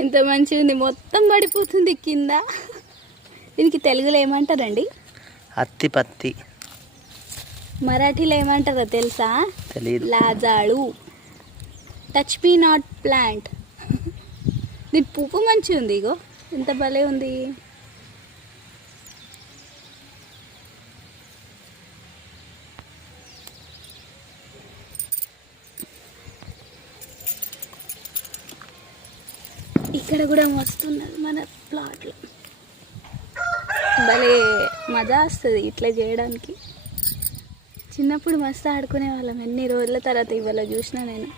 ఎంత మంచిగా ఉంది, మొత్తం పడిపోతుంది కింద. దీనికి తెలుగులో ఏమంటారండి? అత్తి పత్తి. మరాఠీలో ఏమంటారో తెలుసా? తెలీదు. లాజాడు. Touch me not plant. దీని పువ్వు మంచిగా ఉంది, ఇగో ఎంత భలే ఉంది. ఇక్కడ కూడా మస్తున్నది మన ప్లాట్లో. భలే మజా వస్తుంది ఇట్లా చేయడానికి. చిన్నప్పుడు మస్తు ఆడుకునే వాళ్ళం, ఎన్ని రోజుల తర్వాత ఇవాళ చూసినా నేను.